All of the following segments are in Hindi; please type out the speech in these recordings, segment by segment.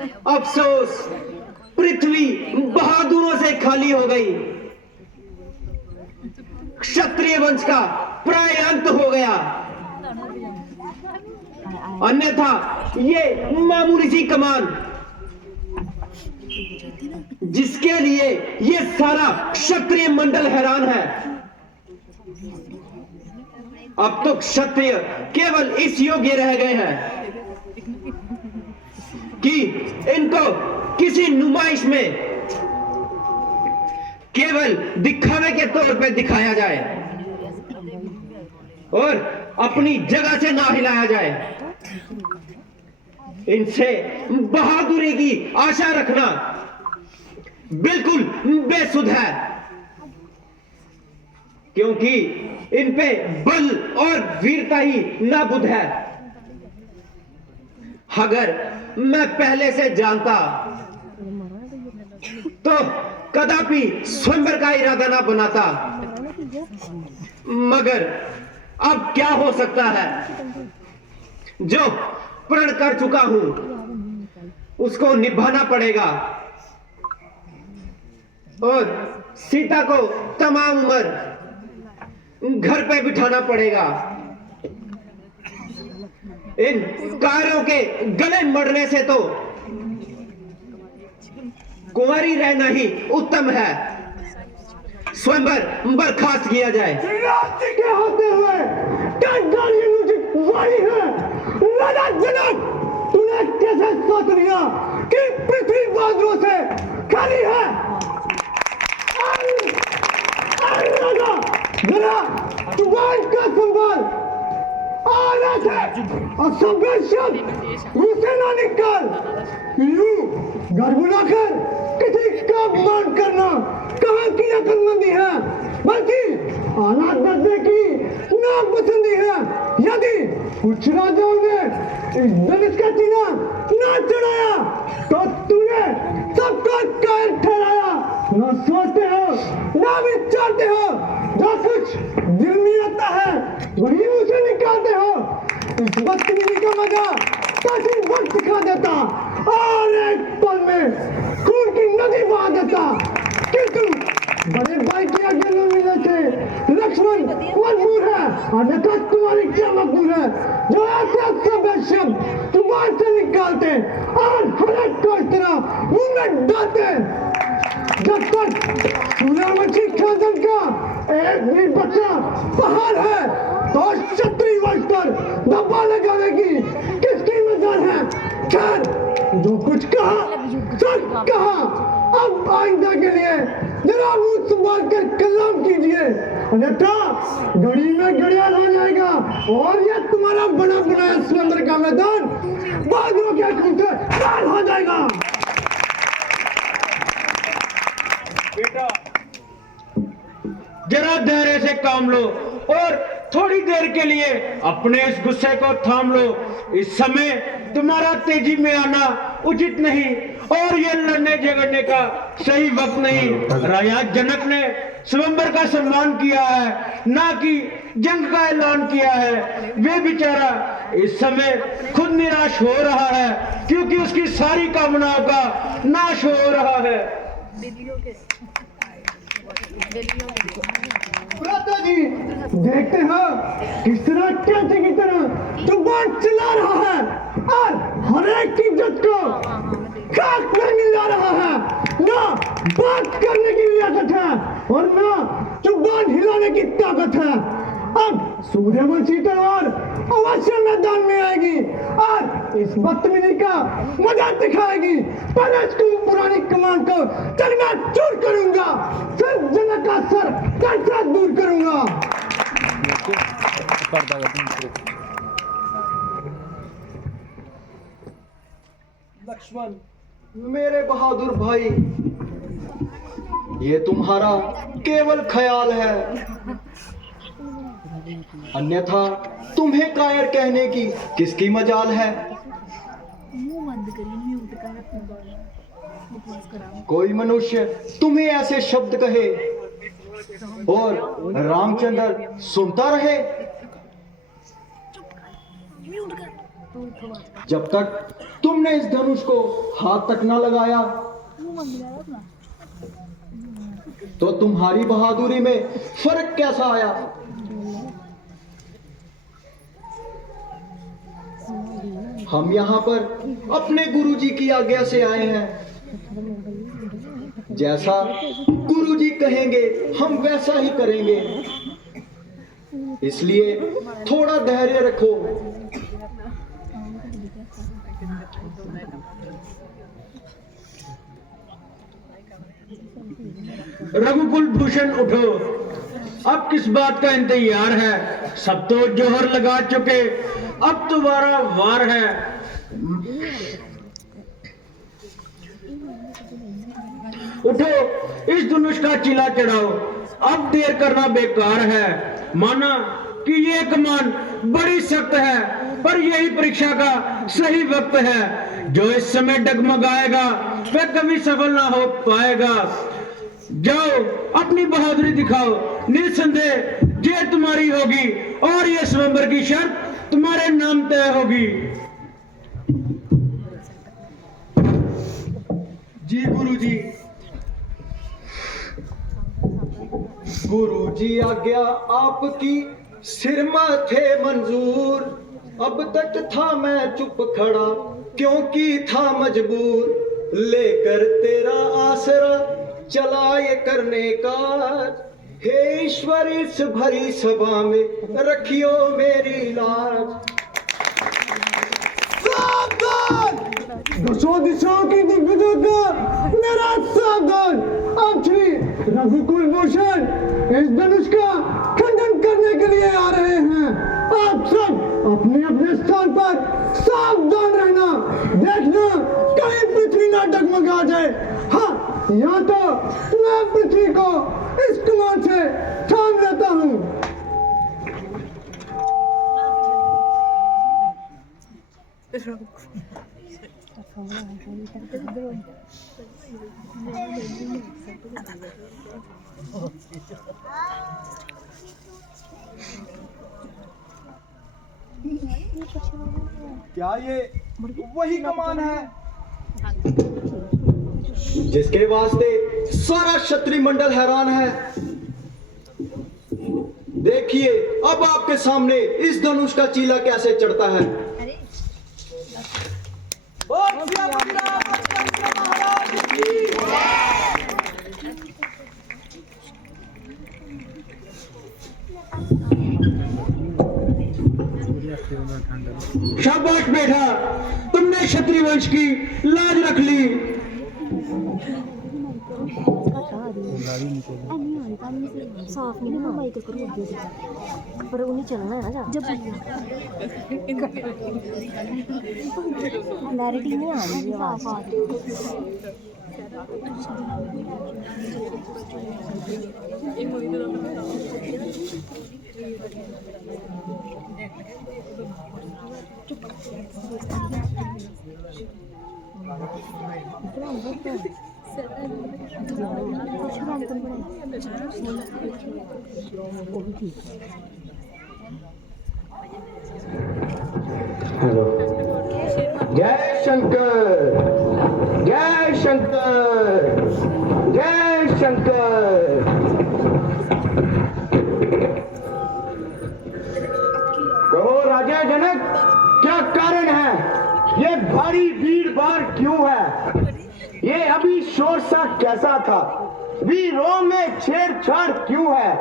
अफसोस, पृथ्वी बहादुरों से खाली हो गई। क्षत्रिय वंश का प्राय अंत हो गया। अन्यथा ये मामूली सी कमान, जिसके लिए ये सारा क्षत्रिय मंडल हैरान है। अब तो क्षत्रिय केवल इस योग्य रह गए हैं कि इनको किसी नुमाइश में केवल दिखावे के तौर पे दिखाया जाए और अपनी जगह से ना हिलाया जाए। इनसे बहादुरी की आशा रखना बिल्कुल बेसुध है, क्योंकि इन पे बल और वीरता ही नाबुद है। अगर मैं पहले से जानता तो कदापि स्वयंवर का इरादा ना बनाता, मगर अब क्या हो सकता है। जो प्रण कर चुका हूं उसको निभाना पड़ेगा और सीता को तमाम उम्र घर पे बिठाना पड़ेगा। इन कारों के गले मरने से तो कुंवारी रहना ही उत्तम है। स्वयंवर बर्खास्त किया जाए। के होते हुए है। राजा जनक, तूने कैसे सोच लिया कि पृथ्वी बहादुरों से खाली है? राजा जरा जुबान का संभाल। और मुझसे ना निकाल। यूं घर बुलाकर किसी का अपमान करना कहाँ की अकलमंदी है, बल्कि आला दर्जे की नापसंदी है। यदि कुछ राजाओं ने इस धनुष का चिन्ह ना चढ़ाया तो तूने सबका कायल ठहराया। ना सोचते हो ना विचारते हो, जो कुछ दिल में आता है वही मुझे निकालते हो। इस बदतमीजी का मजा काशी वक्त सिखा देता और एक पल में खून की नदी बहा देता, किंतु बड़े भाई की आज्ञा न मिलने से लक्ष्मण मजबूर है। अन्यथा तुम्हारी क्या मजबूर है जो ऐसे शब्द जुबान से निकालते और हर एक को इस तरह मुंह में डालते। जब तक सूर्यवंशी खानदान का एक भी बच्चा बाहर है तो क्षत्रिय वंश पर धब्बा लगाएगी किसकी मजाल है। खैर, जो कुछ कहा सब कहा। अब आइंदा के लिए जरा मुंह संभाल कर कलाम कीजिए, अन्यथा घड़ी में घड़ियाल हो जाएगा और यह तुम्हारा बना बनाया स्वयंवर का मैदान बहादुरों के खून से लाल हो जाएगा। बेटा, जरा धैर्य से काम लो और थोड़ी देर के लिए अपने इस गुस्से को थाम लो। इस समय तुम्हारा तेजी में आना उचित नहीं और ये लड़ने झगड़ने का सही वक्त नहीं। राजा जनक ने स्वयंवर का सम्मान किया है, ना कि जंग का ऐलान किया है। वे बेचारा इस समय खुद निराश हो रहा है क्योंकि उसकी सारी कामनाओं का नाश हो रहा है। जी, देखते हो किस तरह कैसे की तरह जुबान चला रहा है और हर एक की इज्जत को खाक में मिला रहा है। ना बात करने की रियासत है और ना जुबान हिलाने की ताकत है। अब सूर्यवंशी तलवार अवश्य मैदान में आएगी और इस बदतमीजी का मजा दिखाएगी। पहले इसको पुरानी कमान को चकनाचूर करूंगा, फिर जनक का सर कैसे दूर करूंगा। लक्ष्मण, मेरे बहादुर भाई, ये तुम्हारा केवल ख्याल है, अन्यथा तुम्हें कायर कहने की किसकी मजाल है। कोई मनुष्य तुम्हें ऐसे शब्द कहे और रामचंद्र सुनता रहे। जब तक तुमने इस धनुष को हाथ तक न लगाया तो तुम्हारी बहादुरी में फर्क कैसा आया? हम यहाँ पर अपने गुरुजी की आज्ञा से आए हैं। जैसा गुरुजी कहेंगे हम वैसा ही करेंगे, इसलिए थोड़ा धैर्य रखो। रघुकुल भूषण उठो, अब किस बात का इंतजार है? सब तो जोहर लगा चुके, अब तुम्हारा वार है। उठो, इस धनुष का चिला चढ़ाओ, अब देर करना बेकार है। माना कि ये कमान बड़ी सख्त है, पर यही परीक्षा का सही वक्त है। जो इस समय डगमगाएगा वह कभी सफल ना हो पाएगा। जाओ, अपनी बहादुरी दिखाओ, निसंदेह जीत तुम्हारी होगी और ये स्वयंवर की शर्त तुम्हारे नाम तय होगी। जी गुरुजी। गुरुजी आज्ञा आपकी सिर माथे मंजूर। अब तक था मैं चुप खड़ा क्योंकि था मजबूर। लेकर तेरा आसरा चला ये करने का। हे ईश्वर इस भरी सभा में रखियो मेरी लाज। दसों दिशाओं की दिग्विजयों का मेरा सावधान। अब श्री रघुकुल भूषण इस धनुष का खंडन करने के लिए आ रहे हैं। आप सब अपने अपने स्थान पर सावधान रहना। देखना कहीं पृथ्वी ना डगमगा जाए। हाँ, यहाँ तो मैं पृथ्वी को इस कमान से थाम लेता हूँ। क्या ये वही कमान है जिसके वास्ते सारा क्षत्रिय मंडल हैरान है? देखिए अब आपके सामने इस धनुष का चीला कैसे चढ़ता है। शाबाश बेटा, तुमने क्षत्रिय वंश की लाज रख ली। साफ नहीं ना माइक करो पर उन्हें चलना है ना जब क्लैरिटी नहीं आ रही आवाज। हेलो, जय शंकर, जय शंकर, जय शंकर। कहो राजा जनक, क्या कारण है? ये भारी भीड़ भाड़ क्यों है? ये अभी शोर सा कैसा था? वीरों में छेड़छाड़ क्यों है?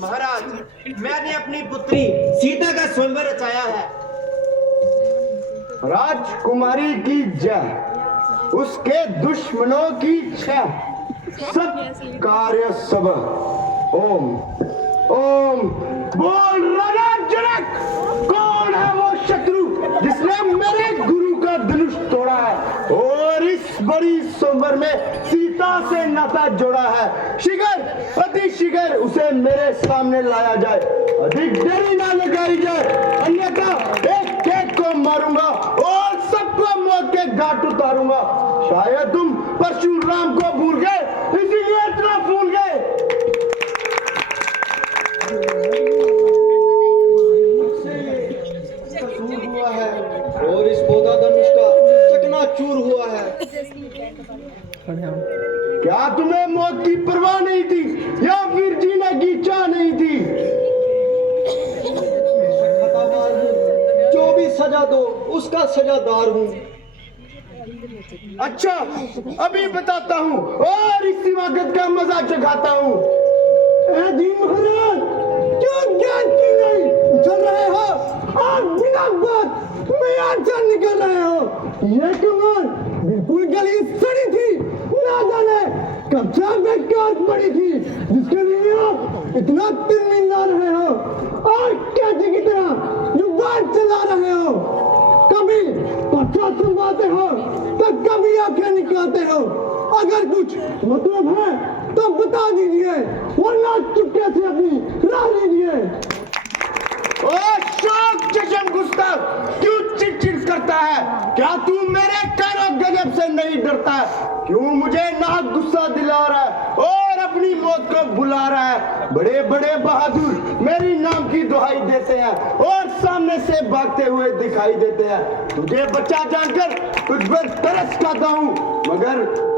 महाराज, मैंने अपनी पुत्री सीता का स्वयंवर रचाया है। राजकुमारी की जय, उसके दुश्मनों की छह, सब कार्य सब। ओम ओम बोल राजा जनक, कौन है वो शत्रु जिसने मेरे गुरु का धनुष तोड़ा है और इस बड़ी सोमवार में सीता से नाता जोड़ा है? शीघ्र, अति शीघ्र उसे मेरे सामने लाया जाए। अधिक देरी ना लगाई जाए, अन्यथा एक एक को मारूंगा और सबको मौत के घाट उतारूंगा। शायद तुम परशुराम को भूल गए, इसीलिए इतना भूल गए। है और इस पौधा धनुष का चकनाचूर हुआ है। क्या तुम्हें मौत की परवाह नहीं थी या फिर जीने की चाह नहीं थी? खतावार हूँ, जो भी सजा दो उसका सजादार हूँ। अच्छा, अभी बताता हूँ और इस सिवागत का मजा चखाता हूँ। जी महाराज, क्यों ज्ञान की नहीं उछल रहे हो? आप बिना बात में आंचल निकल रहे हो। ये कमान बिल्कुल गली सड़ी थी, ना जाने कब से बेकार पड़ी थी, जिसके लिए आप इतना तिरमिला रहे हो और कैसे की तरह जुबान चला रहे हो। कभी पत्थर सुनवाते हो तो कभी आंखें निकालते हो। अगर कुछ मतलब है तो बता दीजिए, वरना चुपके से अपनी राह लीजिए। ओ शौक चशन गुस्ताख, क्यों चिड़चिड़ करता है? क्या तू मेरे कारो गजब से नहीं डरता? क्यों मुझे नाक गुस्सा दिला रहा है और अपनी मौत को बुला रहा है? बड़े बड़े बहादुर मेरी नाम की दुहाई देते हैं और सामने से भागते हुए दिखाई देते हैं। तुझे बच्चा जानकर तुझ पर तरस खाता हूँ, मगर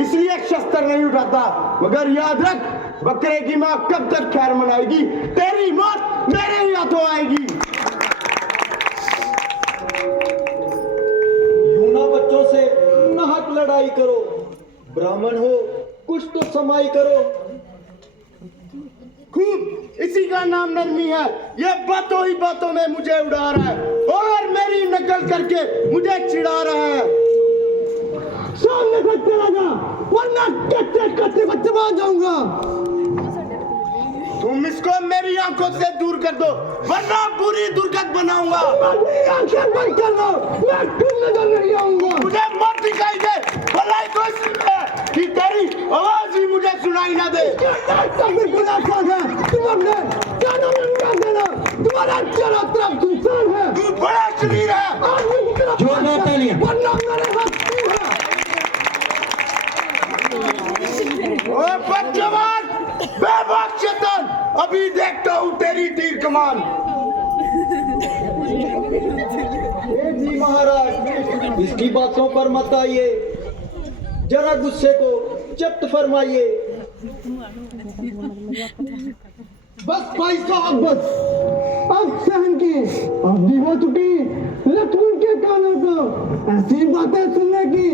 इसलिए शस्त्र नहीं उठाता। मगर याद रख, बकरे की माँ कब तक खैर मनाएगी? तेरी मौत मेरे ही हाथों आएगी। यूं ना बच्चों से नाहक लड़ाई करो, ब्राह्मण हो कुछ तो समाई करो। खूब, इसी का नाम नरमी है। ये बातों ही बातों में मुझे उड़ा रहा है और मेरी नकल करके मुझे चिढ़ा रहा है। सामने से चला जा, वरना कच्चे कच्चे को चबा जाऊंगा। तुम इसको मेरी आंखों से दूर कर दो, वरना बुरी दुर्गत बनाऊंगा। आंखें बंद कर दो, मैं तुम नजर नहीं आऊंगा। मुझे मत दिखाई दे, भलाई तो इसलिए कि तेरी आवाज ही मुझे सुनाई ना दे। बिल्कुल आसान है, तुम अपने कानों में उड़ा देना। तुम्हारा चारों तरफ सुनसान है। तू बड़ा शरीर है, आदमी की तरफ जो नाता नहीं है, वरना मेरे हाथ तू है। ओ बच्चेवान, बेबाक शैतान, अभी देखता हूँ तेरी तीर कमान। जी महाराज, इसकी बातों पर मत आइए, जरा गुस्से को जब्त फरमाइए। बस भाई साहब, बस अब सहन की अवधि हो चुकी। लक्ष्मण के कानों को ऐसी बातें सुनने की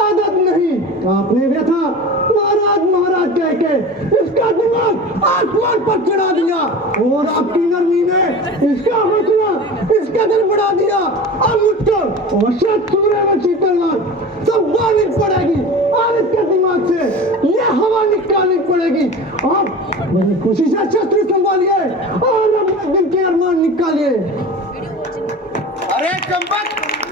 आदत नहीं। आपने व्यथा महाराज महाराज कह के इसका दिमाग आसमान पर चढ़ा दिया और आपकी नरमी ने इसका हौसला इस कदर बढ़ा दिया। अब मुझको और शायद सूर्य में शीतलनाथ सब गाली पड़ेगी और इसके दिमाग से ये हवा निकालनी पड़ेगी। आप बड़ी खुशी से शस्त्र संभालिए और अपने दिल के अरमान निकालिए। अरे कम्बक,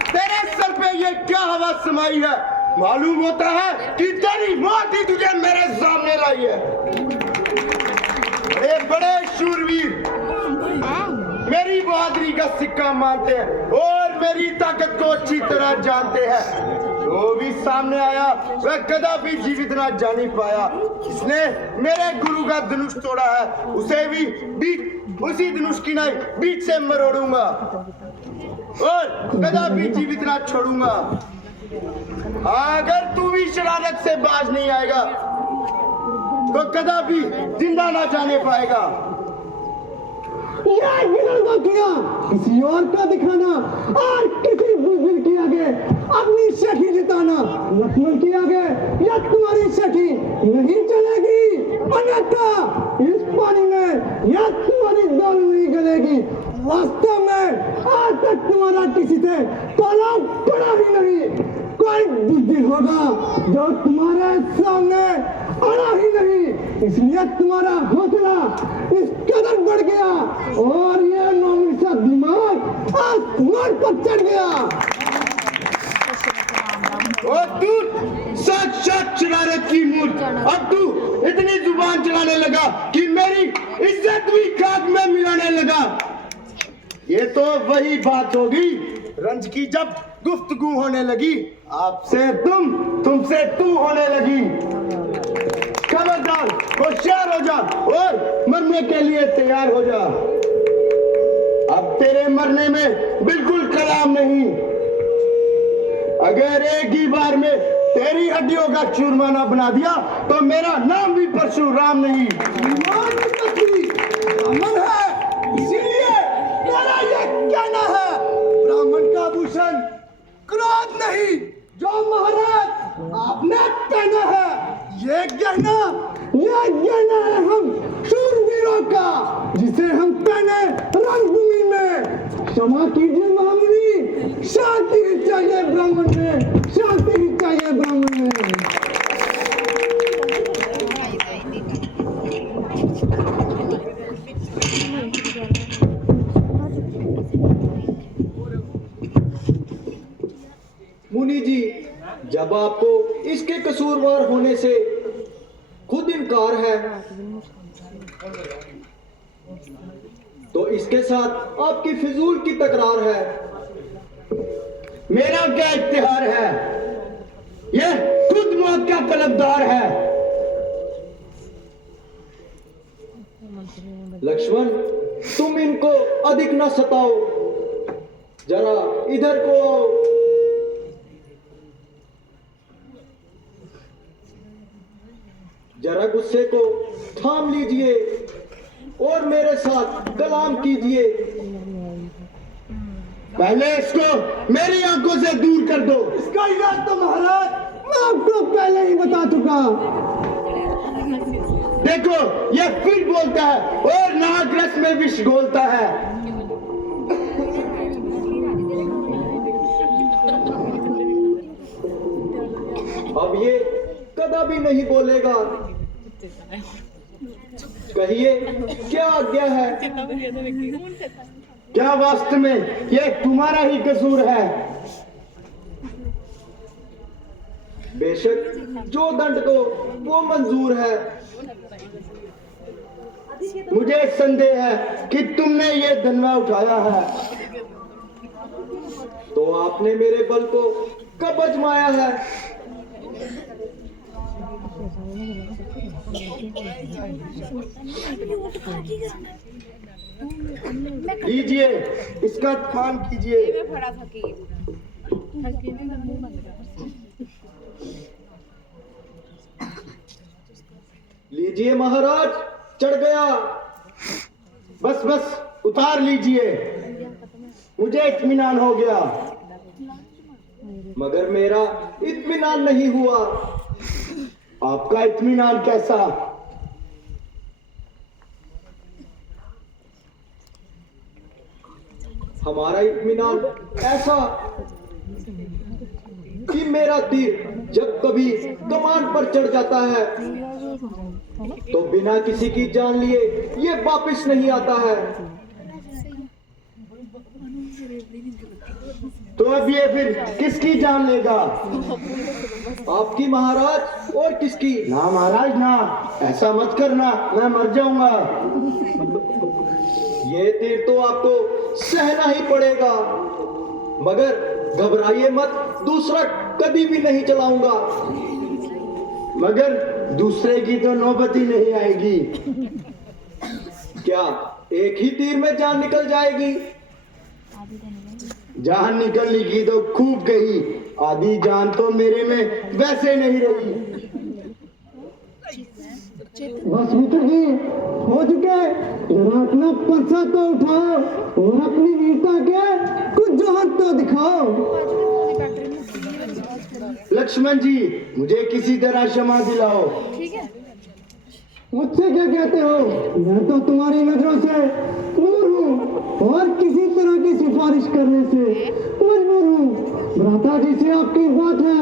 तेरे सर पे ये क्या हवा समाई है? मालूम होता है कि तेरी मौत ही तुझे मेरे सामने लाई है। बड़े बड़े शूरवीर मेरी बहादुरी का सिक्का मानते हैं और मेरी ताकत को अच्छी तरह जानते हैं। जो भी सामने आया वह कदापि जीवित ना जानी पाया। जिसने मेरे गुरु का धनुष तोड़ा है उसे भी बीच उसी धनुष की नाई बीच से मरोड़ूंगा और कदापि जीवित ना छोड़ूंगा। अगर तू भी शरारत से बाज नहीं आएगा तो कदापि जिंदा ना जाने पाएगा। किसी और का दिखाना और किसी बुजुर्ग के आगे अपनी शक्ति जिताना लक्ष्मण के आगे या तुम्हारी शक्ति नहीं चलेगी। अन्यथा इस पानी में या तुम्हारी दाल नहीं गलेगी। वास्तव में आज तक तुम्हारा किसी से तालाब पड़ा ही नहीं। कोई बुद्धि होगा जो तुम्हारे सामने आना ही नहीं। इसलिए तुम्हारा हौसला इस कदर बढ़ गया और ये मामूली सा दिमाग आसमान पर चढ़ गया। और तू साक्षात शरारत की मूर्त, अब तू इतनी जुबान चलाने लगा कि मेरी इज्जत भी खाक में मिलाने लगा। ये तो वही बात होगी रंज की जब गुफ्तगू होने लगी। आपसे तुमसे तू होने लगी। खबरदार, होशियार हो जा और मरने के लिए तैयार हो जा। अब तेरे मरने में बिल्कुल कलाम नहीं। अगर एक ही बार में तेरी हड्डियों का चूरमा ना बना दिया तो मेरा नाम भी परशुराम नहीं। ब्राह्मण है, इसीलिए मेरा ये कहना है, ब्राह्मण का भूषण क्रोध नहीं, जो महाराज आपने पहना है ये गहना है हम शूरवीरों का, जिसे हम पहने रणभूमि में। क्षमा कीजिए महामुनि, शांति ही चाहिए ब्राह्मण में, शांति ही चाहिए ब्राह्मण में। मुनि जी, जब आपको इसके कसूरवार होने से खुद इनकार है तो इसके साथ आपकी फिजूल की तकरार है। मेरा क्या इख्तियार है, यह खुद मौत का तलबदार है। लक्ष्मण, तुम इनको अधिक न सताओ, जरा इधर को आओ। जरा गुस्से को थाम लीजिए और मेरे साथ कलाम कीजिए। पहले इसको मेरी आंखों से दूर कर दो। इसका इलाज तो महाराज मैं आपको पहले ही बता चुका। देखो, यह फिर बोलता है और नाक रस में विष घोलता है। अब ये कदापि नहीं बोलेगा। कहिए, क्या आज्ञा है? क्या वास्तव में यह तुम्हारा ही कसूर है? बेशक जो दंड को वो मंजूर है। मुझे संदेह है कि तुमने ये दंडवा उठाया है। तो आपने मेरे बल को कब आजमाया है? लीजिए, इसका पान कीजिए। लीजिए महाराज, चढ़ गया। बस बस, उतार लीजिए, मुझे इत्मीनान हो गया। मगर मेरा इत्मीनान नहीं हुआ। आपका इत्मीनान कैसा? हमारा इत्मीनान ऐसा कि मेरा तीर जब कभी कमान पर चढ़ जाता है तो बिना किसी की जान लिए ये वापस नहीं आता है। तो अब ये फिर किसकी जान लेगा? आपकी महाराज, और किसकी? ना महाराज ना, ऐसा मत करना, मैं मर जाऊंगा। ये तीर तो आपको सहना ही पड़ेगा, मगर घबराइए मत, दूसरा कभी भी नहीं चलाऊंगा। मगर दूसरे की तो नौबत ही नहीं आएगी। क्या एक ही तीर में जान निकल जाएगी? जान निकलने की तो खूब कही, आधी जान तो मेरे में वैसे नहीं रही। बस मित्र जी, हो चुके, जरा अपना पर्चा तो उठाओ और अपनी वीरता के कुछ जोहर तो दिखाओ। लक्ष्मण जी, मुझे किसी तरह क्षमा दिलाओ। मुझसे क्या कहते हो? मैं तो तुम्हारी नजरों से दूर हूँ और किसी तरह की सिफारिश करने से मजबूर हूँ। भ्राता जी से आपकी बात है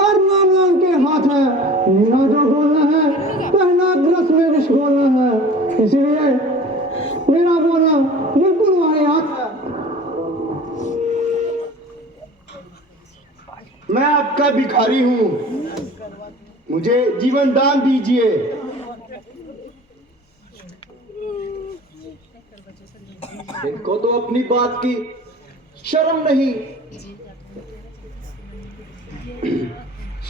और मामला उनके हाथ है। मेरा जो बोलना है, पहना ग्रस में विष बोलना है, इसलिए मेरा बोलना बिल्कुल हमारे हाथ है। मैं आपका भिखारी हूँ, मुझे जीवन दान दीजिए। इनको तो अपनी बात की शर्म नहीं।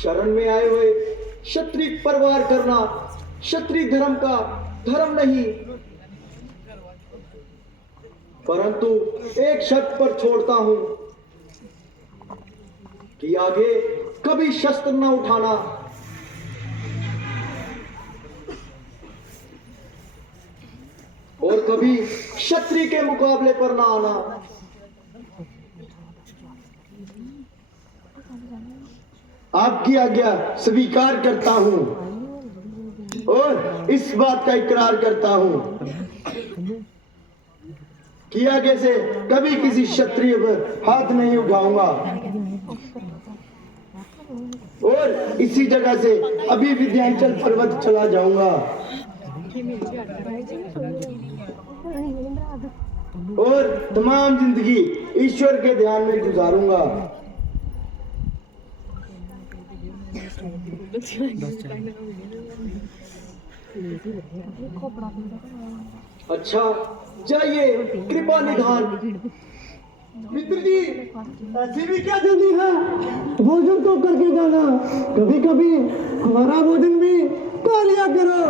शरण में आए हुए क्षत्रिय परवार करना क्षत्रिय धर्म का धर्म नहीं। परंतु एक शर्त पर छोड़ता हूं कि आगे कभी शस्त्र न उठाना और कभी क्षत्रिय के मुकाबले पर ना आना। आपकी आज्ञा स्वीकार करता हूं और इस बात का इकरार करता हूं कि आगे से कभी किसी क्षत्रिय पर हाथ नहीं उठाऊंगा और इसी जगह से अभी विंध्याचल पर्वत चला जाऊंगा और तमाम जिंदगी ईश्वर के ध्यान में गुजारूंगा। अच्छा जाइए, कृपा निधान। मित्र जी, ऐसी भी क्या जल्दी है? भोजन तो करके जाना, कभी कभी हमारा भोजन भी खा लिया करो।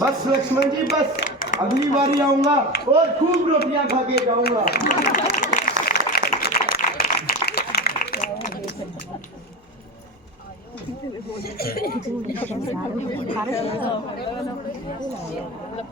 बस लक्ष्मण जी, बस अगली बारी आऊंगा और खूब रोटियां खा के जाऊंगा।